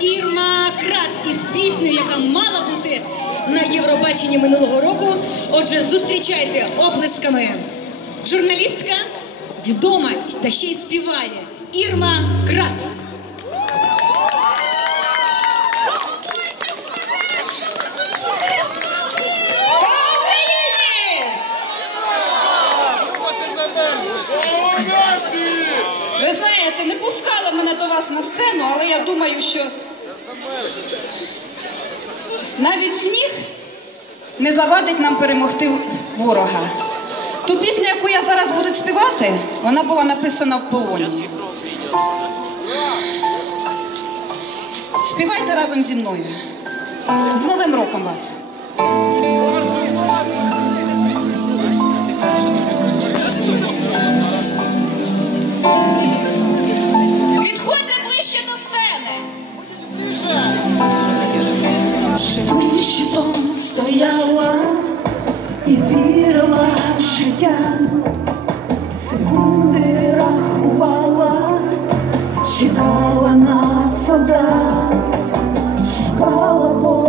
Ірма Крат із піснею, яка мала бути на Євробаченні минулого року. Отже, зустрічайте оплесками. Журналістка відома та ще й співає Ірма Крат. Ви знаєте, не пускали мене до вас на сцену, але я думаю, що навіть сніг не завадить нам перемогти ворога. Ту пісню, яку я зараз буду співати, вона була написана в полоні. Співайте разом зі мною. З Новим роком вас! Стояла і вірила в життя, секунди рахувала, чекала на солдат, шукала порятунку,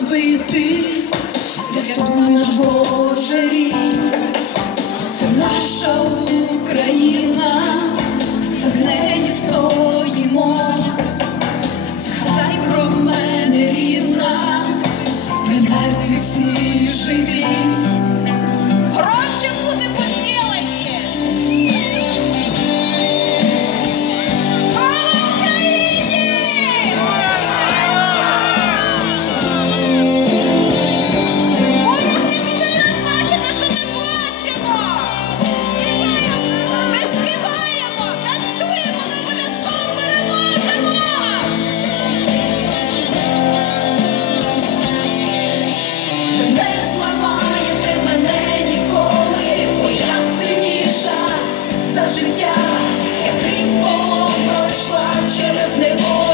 розбити, рятуй наш Боже рід. Це наша Україна, за неї стоїмо. Згадай про мене, рідна, ми мертві всі живі. Життя, я крізь полон пройшла через неволю,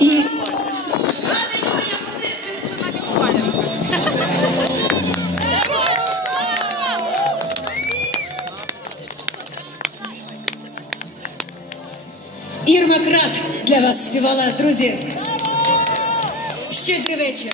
І? Ірма Крат для вас співала, друзі. Щедрий вечір.